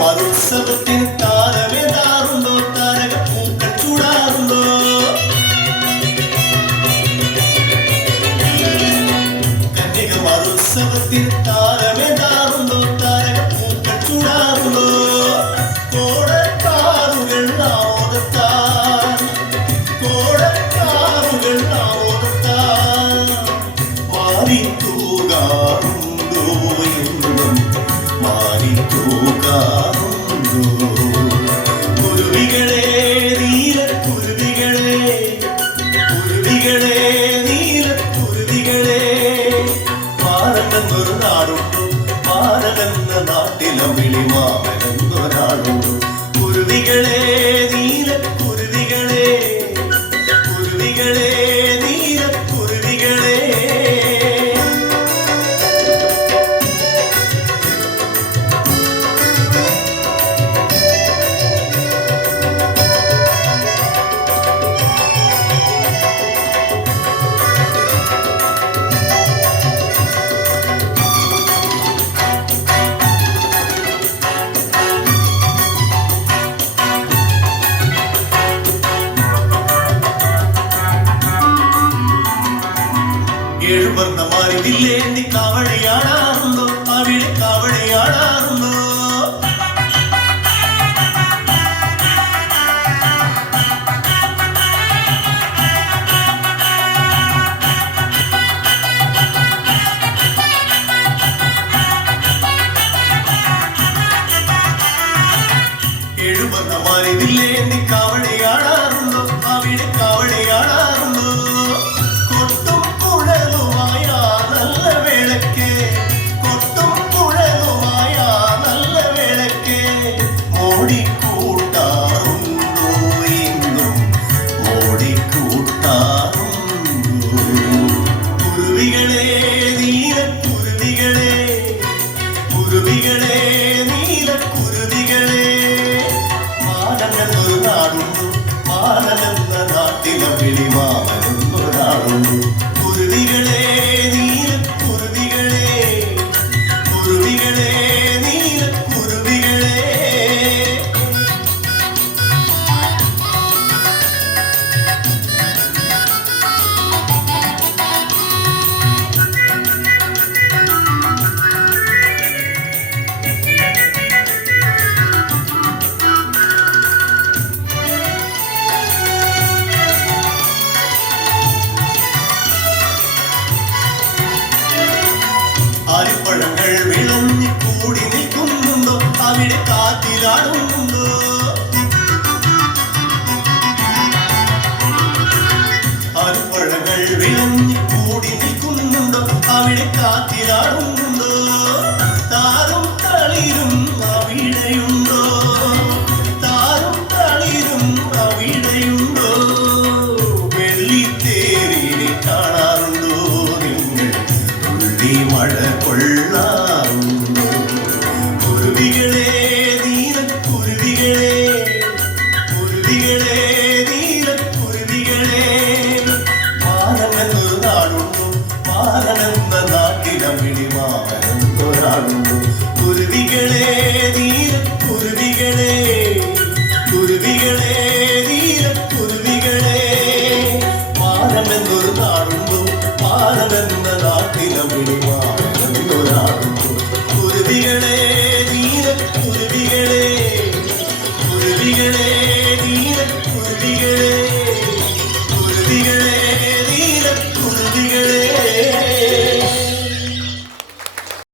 മഹോത്സവത്തിന് താരമേതാറുണ്ടോ? താരക പൂക്കൾ ചൂടാറുണ്ടോ? കന്യക മഹോത്സവത്തിന് താരമേതാറുണ്ടോ? താരക പൂക്കൾ ചൂടാറുണ്ടോ? കോടക്കാറുകൾ നാമോദത്താൻ, കോടക്കാറുകൾ നാമോദത്താൻ മാറി തൂകാറുണ്ടോ എന്നും മാറി തൂകാറുണ്ടോ? കുരുവികളെ നീലക്കുരുവികളെ, കുരുവികളെ നീലക്കുരുവികളെ, മാറനെന്നൊരു നാടുണ്ടോ? മാറനെന്ന നാട്ടിലെ വിളിമാമനെന്നൊരാളുണ്ടോ? കുരുവികളെ നീലക്കുരുവികളെ, കുരുവികളെ നീലക്കുരുവികളെ. ഏഴുവർണ്ണ മാറിവില്ലേന്തി കാവടിയാടാറുണ്ടോ? അവിടെ കാവടിയാടാറുണ്ടോ? ഏഴുവർണ്ണ മാറിവില്ലേന്തി കാവടിയാടാറുണ്ടോ? അവിടെ കാവടിയാടാറുണ്ടോ? കുരുവികളെ നീലക്കുരുവികളെ, മാനനെന്നൊരു നാടുണ്ടോ? മാനനെന്ന നാട്ടിലെ വിളിമാമനെന്നൊരാളുണ്ടോ? കുരുവികളെ നീലക്കുരുവികളെ, കുരുവികളെ നീലക്കുരുവികളെ. ആലിപ്പഴങ്ങൾ വിളഞ്ഞു കൂടി നിൽക്കുന്നുണ്ടോ? അവിടെ കാറ്റിലാടുന്നുണ്ടോ? ആലിപ്പഴങ്ങൾ വിളഞ്ഞു കൂടി നിൽക്കുന്നുണ്ടോ? അവിടെ കാറ്റിലാടുന്നുണ്ടോ?